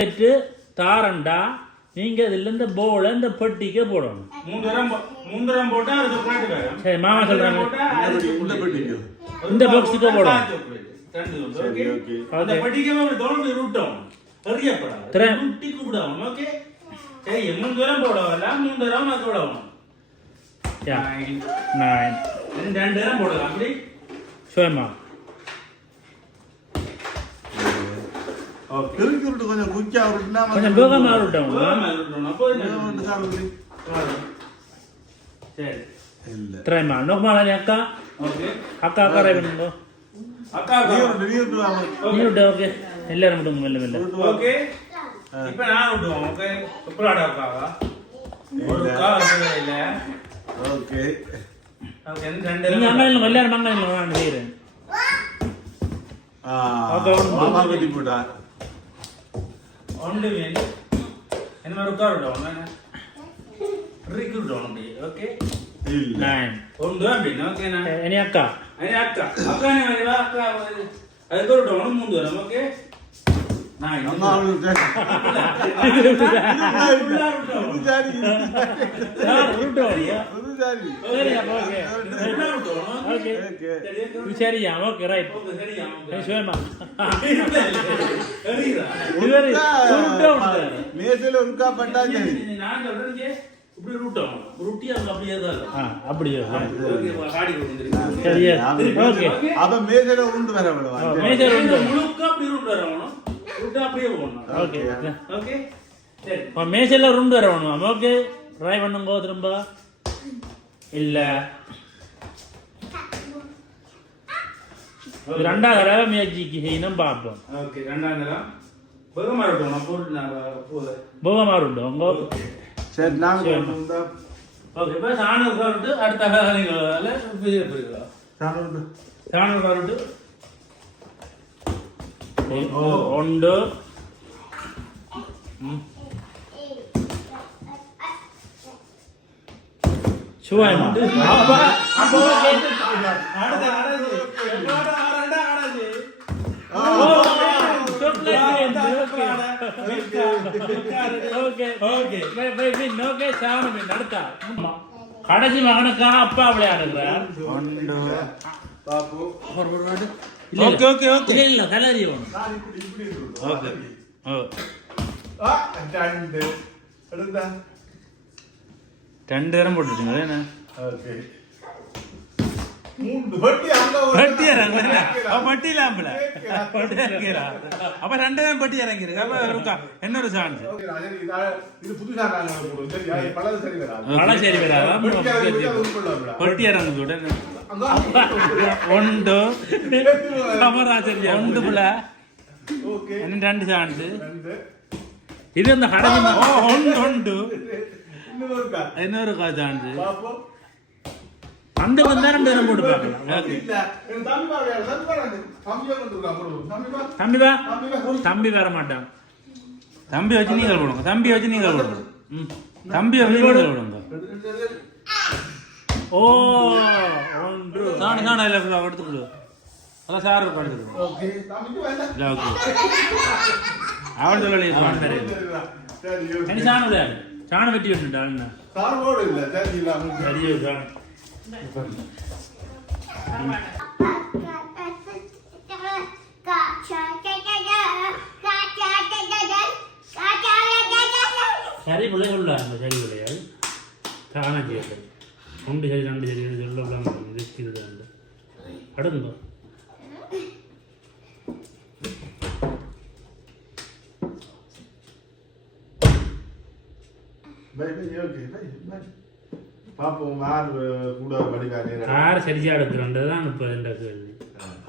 எடுத்து தாரண்டா. நீங்க இதுல இந்த போல இந்த பெட்டிக்கு போடணும். சரி மாமா சொல்றாங்க. இந்த அது போடணும். போடலாம் திருப்பி விட்டு கொஞ்சம் குச்சா விட்டுனா கொஞ்சம் வேகமா விட்டோம் அப்போ என்ன? சாப்பிடுது சரி. இல்ல. ட்ரைமா நோக்கமாலி அக்கா? ஓகே. அக்கா அக்கா ரை பண்ணுங்க. அக்கா நீ நீ விட்டு வாங்க நீ விட்டு ஓகே. எல்லாரும் விடுங்க மெல்ல மெல்ல. விட்டு வாங்க ஓகே. இப்ப நான் விட்டுவோம் ஓகே? சுப்பலாடா அக்காவா ஒரு இல்ல. அக்கா வந்து இல்ல? ஓகே. ஓகே ரெண்டு நீங்க அங்க இல்லைங்க எல்லாரும் அங்க இல்லைங்க நான் செய்கிறேன் ஆ. Okay, ஒண்ணு. மாமா கட்டி போட்டா ஒன்று வேணும் என்ன மாதிரி உட்கார விடுவோம் என்ன ரிக்கு விடுவோம் அப்படி ஓகே இல்ல நைன் ஒன்று அப்படின்னு ஓகே நான் இனி அக்கா அது அக்கா அக்கா நீ வா சரியா ஓகே ரைட் விட்டோம் மேசையில உட்கா பட்டா சரி நான் சொல்றேன் இங்கே இப்படி ரூட்டோம் ருட்டி அது அப்படியே தான் இருக்கும். ஆ அப்படியே ஓகே, காடி கொடுத்துருக்கு. சரியா ஓகே அப்ப மேசையில உண்டு வர மேஜர் உண்டு முழுக்க அப்படி ரூட் வரணும் அப்படியே போகணும் ஓகே ஓகே சரி. இப்போ மேசையில் ரெண்டு வர வேணுமா? ஓகே ட்ரை பண்ணுங்க திரும்ப? இல்ல. ரெண்டாவது தடவை மேஜிக்கு செய்யணும் பார்ப்போம். ஓகே ரெண்டாம் தரம் பெருமா இருக்கணும் நான் போட்டு நான் போகுது போகமா உண்டு? உங்க சரி நாங்க சரி. இந்த ஓகே இப்போ சாணம் அடுத்த நீங்கள் சாப்பிட்டு சாணம் ஒன்று. சுவாயமா அப்பா அப்பா கடைசி மகனுக்காக அப்பா விளையாடுகிறார். Okay okay okay. இல்ல கலரி இப்படி இருக்கணும். ஓகே. ஆ, ரெண்டு எடுத்தா ரெண்டு பட்டி இறங்குல பட்டி இல்லாமல. பட்டி இறங்கிறா. அப்ப ரெண்டு தான் பட்டி இறங்கிருக்கு அப்ப இருக்கா என்ன ஒரு சான்ஸ் இது புது பழம் சரி வராதா. பட்டி இறங்குதோட ஒன்று. அமராஜன் ஒன்று புல ரெண்டு சான்ஸ் இது அந்த கடை ஒன்று இன்னொரு அந்த வந்தா ரெண்டு பேரும் போட்டு பார்க்கலாம். தம்பிவா தம்பி வர மாட்டான். தம்பி வச்சு நீங்கள் போடுங்க. தம்பி வச்சு நீங்கள் போடுங்க. தம்பி வச்சு நீங்கள் போடுங்க. ஓ ஒன்று. தானே தானே இல்லை எடுத்துக்கொடு அதான் சார் அவள் சொல்லலையே சாணம் சாணம் வெட்டி விட்டுட்டான் சாணம் சரியா சாணம் சரி பிள்ளைகள் அந்த சரி பிள்ளைகள் சாணம் செய்யலை ஒன்று சரி ரெண்டு சரி சொல்லலாம் இது அடுங்க பை. பை ஓகே பை பாப்போம். யார் கூட படிக்காதே ஆறு சரியா எடுக்கிறன்றது தான் இப்போ இந்த கேள்வி.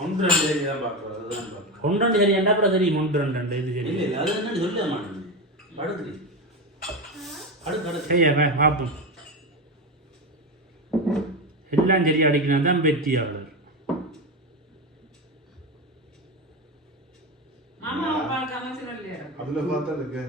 ஒன்று ரெண்டு சரி தான் பார்க்குறோம். அதுதான் பார்க்குறோம். ஒன்று ரெண்டு சரி என்ன அப்புறம் சரி ஒன்று ரெண்டு ரெண்டு இது சரி. இல்லை அது என்ன சொல்ல மாட்டேன். அடுத்து. அடுத்து அடுத்து. சரியா பார்ப்போம். எல்லாம் சரியா அடிக்கணும் தான் வெற்றியாளர். அதுல பார்த்தா இருக்கு.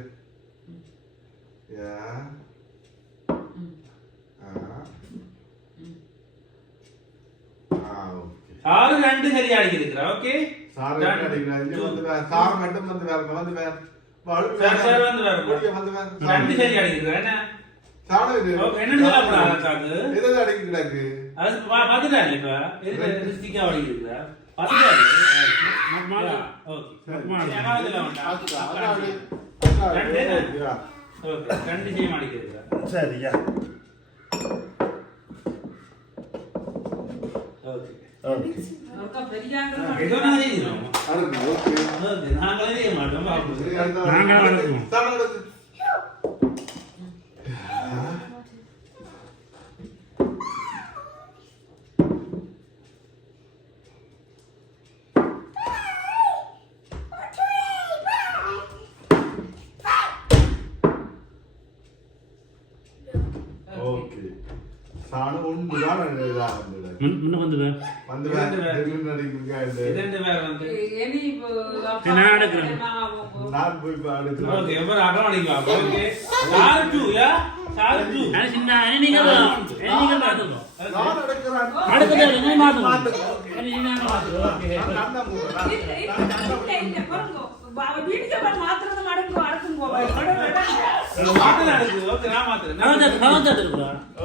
ஆறு ரெண்டு சரியா அடிக்கிறா ஓகே சார் என்ன அடிக்கிறார் இங்க வந்து வேற சார் மட்டும் வந்து வேற வந்து வேற சார், சார் வந்து பாருங்க. ரெண்டு சரி. அடிக்குது என்ன? ஓகே, என்னன்னு சொல்ல போறா அக்காக்கு? அது பா- பாத்துட்டாரு இப்ப? எதுக்கு ஸ்டிக்கா வடிக்குது பாத்துட்டாரு மாடு. ஓகே வேண்டாம். ஓகே ரெண்டு? செய்ய மாட்டேங்குது சரியா. ஓகே ஒருக்கா பெரியாங்க ஏதோ நான் செய்யணும் அடுத்து, ஓகே. ஓகே நாங்களே செய்ய மாட்டோம் இந்த இரண்டு பேர். வந்து. இனி இப்போ நான் எடுக்கிறேன். நான் போய் அடுத்து அடிக்கலாம்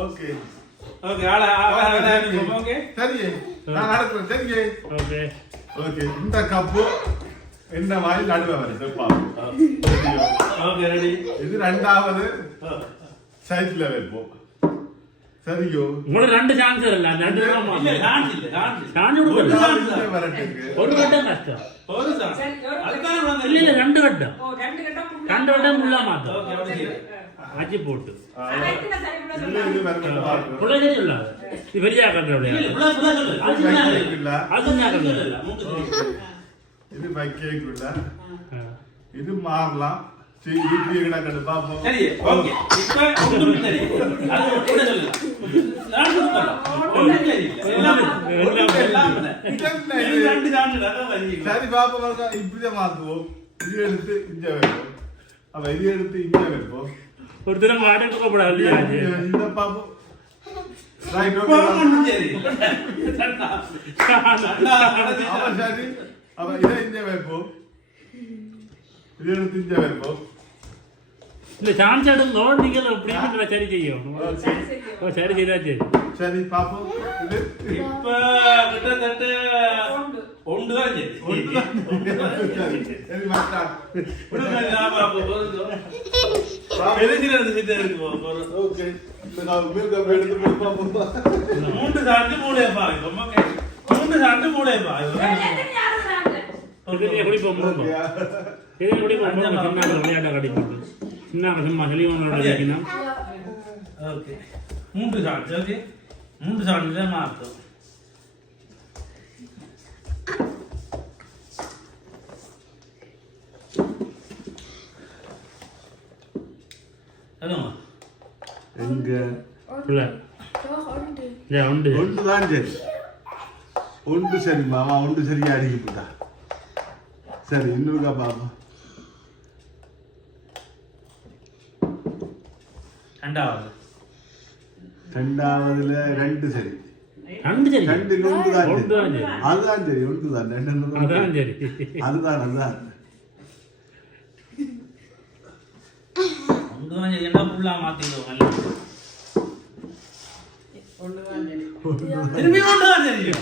ஓகே. Sir sir. ஓகே. ஆள ஓகே சரியே நான் நடக்கிறேன் சரியே ஓகே. ஓகே இந்த கப்பு என்ன வாயில் நடுவே வருது. ஓகே ரெடி இது ரெண்டாவது சைட்ல வைப்போம் சரியோ? உங்களுக்கு ரெண்டு சான்ஸ் இல்ல. ரெண்டு தான் இல்ல சான்ஸ் கொடுக்கல. ரெண்டாவது வரட்டுக்கு ஒரு வட்டம் கஷ்டம். ஒரு சார் சரி, ஒரு- அதுக்கான இல்ல ரெண்டு ரெண்டு கட்டம். ரெண்டு மாத்தணும். அச்சு போட்டு. பிள்ளைகளே சொல்லாது இது பெரிய கட்டுற இல்ல இல்ல அப்படியா புள்ள புள்ள சொல்லு அது சின்ன ஆளு. இல்ல அது என்ன அது கட்டுற இல்ல மூக்கு தெரியும் இது வைக்கக்குள்ள இது மாறலாம். சரி இது கிடக்கட்டு பாப்போம். சரி ஓகே. இப்ப ஒண்ணும் சரி. அது ஒண்ணு சொல்லல. நான் சொல்றேன் ஒண்ணும் சரி. எல்லாம் எல்லாம் எல்லாம் இதென்ன இது இது? ரெண்டு தான் அதான் வரீங்க சரி பாப்போம். பாப்போம் இப்படிதான் மாத்துவோம். இது எடுத்து இங்க வைப்போம். அப்ப இது எடுத்து இங்க வைப்போம். ஒரு தினம் மாட்டை கூப்பிடாது? இந்த. ரெண்டா, அவ இதை இங்க வைப்போம் இது எடுத்து இங்க வைப்போம் இல்ல சான்ஸ் எடுங்கோ நீங்க எப்படி சரி செய்யும். ஓ, சரி செய்தா சரி சரி பாப்போம் இப்ப கிட்டத்தட்ட. ஒன்றுதான் மூன்று சாண்டு மூளை பாய் ஓகே மூன்று சாண்டு மூளை பாய் ரெண்டு யாரும் சாப்பிட்டு. இதுலயே குடிப்போம் முருங்கோ. இதுலயே குடிப்போம் முருங்கோ. சின்ன விளையாட்ட கடிப்போம் சின்ன சும்மா செலிவனோட ஓகே. மூன்று சாண்டு ஓகே. மூன்று சாண்டு மாத்தம் சொல்லுங்க உண்டு. ஒன்று தான் சரி ஒன்று சரி மாமா ஒன்று சரியா அடிக்கப்பட்டா சரி இன்னொருக்கா பாப்போம் ரெண்டாவது. ரெண்டாவதுல ரெண்டு சரி. ரெண்டு சரி ரெண்டு ஒன்று தான் ஒன்று தான் சரி சரி. அதுதான் சரி ஒன்று தான் ரெண்டு ஒன்று அதான் தான் சரி அதுதான் அதுதான் ஒன்று செய்யண்டா ஃபுல்லா மாத்திடுவோம் நல்லா ஒண்ணுதான் சரி. திரும்பி ஒன்று தான் தெரியும்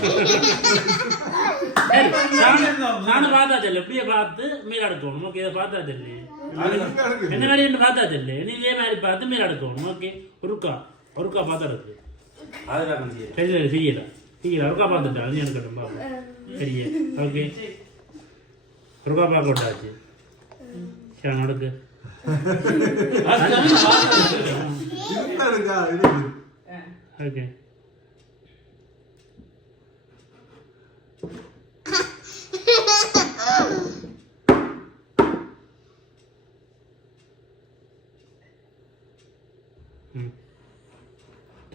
சரி, நானு- நானும் பார்த்தா தெரியல இப்படியே பார்த்து மீன் அடுக்கணும் ஓகே இதை பார்த்தா தெரியல என்ன மாதிரி என்ன பார்த்தா தெரியல நீ இதே மாதிரி பார்த்து மீன் அடுக்கணும் ஓகே ஒருக்கா ஒருக்கா பார்த்தா இருக்கு அதுதான் செய்யும் சரி சரி செய்யல செய்யல ஒருக்கா பார்த்துட்டா நீ எடுக்கட்டும் பாப்போம் சரியா ஓகே ஒருக்கா பார்க்க விட்டாச்சு சரி நடக்கு இருக்கா இது ஆ. ஓகே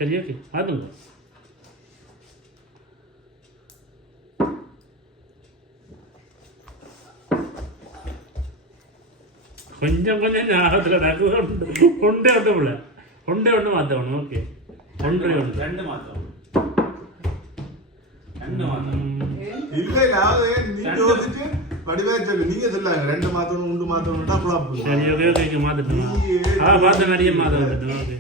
சரி ஓகே அதுங்க கொஞ்சம் கொஞ்சம் ஞாபகத்தில் நடக்குது ஒன்றே ஒன்று போல ஒன்றே ஒன்று மாற்றணும் ஓகே. ஒன்றே ஒன்று. ரெண்டு மாத்தம் ரெண்டு மாத்தம் இல்லை நான் நீ யோசிச்சு வடிவே சொல்லு. நீங்க சொல்லாங்க ரெண்டு மாத்தணும் உண்டு ஃபிளாப் சரி ஓகே ஓகே ஓகே மாத்திட்டோம் ஆ பார்த்த மாதிரியே மாத்த விட்டுட்டோம் ஓகே.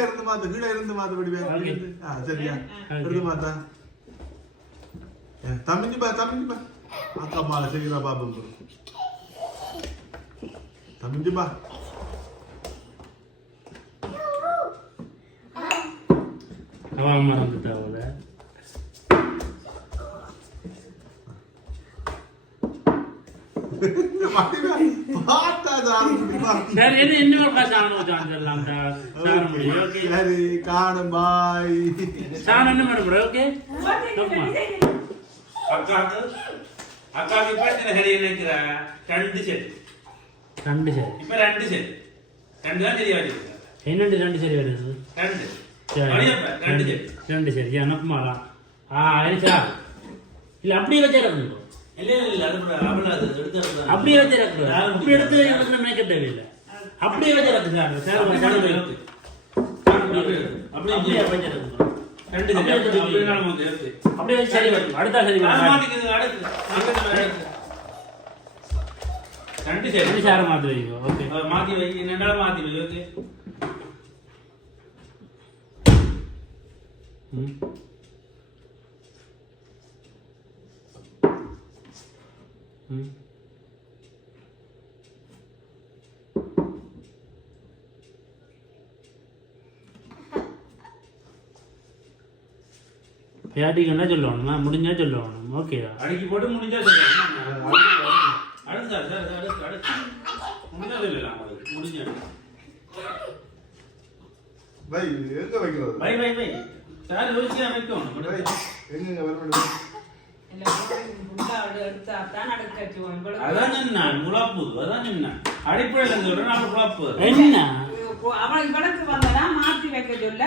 இருந்து மாத்து, கீழே இருந்து மாத்து. ஆ, சரியா? ஓகே. இருந்து மாத்தா. ஏ, தம்பினி பா, தம்பினி பா. அக்கா மாலை செய்கிறா பாப்போம் bro. தம்பினி பா. அவன் அம்மா வந்துட்டா அவள வடிவே, பார்த்தா சாணம் குடி பா. சரி என்ன இன்னொரு காசு சாணம் சாணம் சொல்லலாம் சாணம் முடியும் ஓகே சரி, காணும் பாய். சாணம் என்ன மேடம் ஓகே அக்காக்கு இப்ப சரி நினைக்கிற ரெண்டு செட் ரெண்டு சரி இப்ப ரெண்டு செட் ரெண்டு தான் சரி வச்சிருக்க என்னண்டு ரெண்டு சரி வருது ரெண்டு ரெண்டு செட் ரெண்டு சரி எனக்குமாடா ஆ ஆயிடுச்சா இல்ல அப்படியே வச்சே இறக்குங்க இல்ல இல்ல இல்ல அது அப்படியே வச்சே இறக்குங்க அப்படி எடுத்து இறக்குன மேய்க்க தேவையில்லை அப்படியே வச்சே இறக்குங்க சார் சரி. அப்படியே அப்படியே வச்சே இறக்குங்க ரெண்டு செட் அப்படியே நாம வந்து எடுத்து அப்படியே சரி வரும். அடுத்த சரி வரும். மாட்டிக்குது அடுத்து. அடுத்து. ரெண்டு செட் ரெண்டு சாரை மாற்றி வைங்க ஓகே. மாத்தி வை. என்னடா மாத்தி வை ஓகே. ம். ம். பேட்டிங்கன்னா சொல்லணுமா முடிஞ்சா சொல்லணும் ஓகேவா அடிக்கி போட்டு முடிஞ்சா சொல்லுங்க அடுத்து அடுத்து அடுத்து அடுத்து அடுத்து முடிஞ்சா சொல்லலாம் உங்களுக்கு முடிஞ்சா பை, எங்க வைக்கிறது? By by by. சார் யோசிச்சு அமைக்கணும் பை, எங்கங்க வர வேண்டும்? அதான் முளாப்பு அதான் சொன்னான் அடிப்படையில் சொல்றேன் நான் முளாப்பு என்ன? அவனுக்கு வழக்கு வந்ததா மாத்தி வைக்க சொல்ல.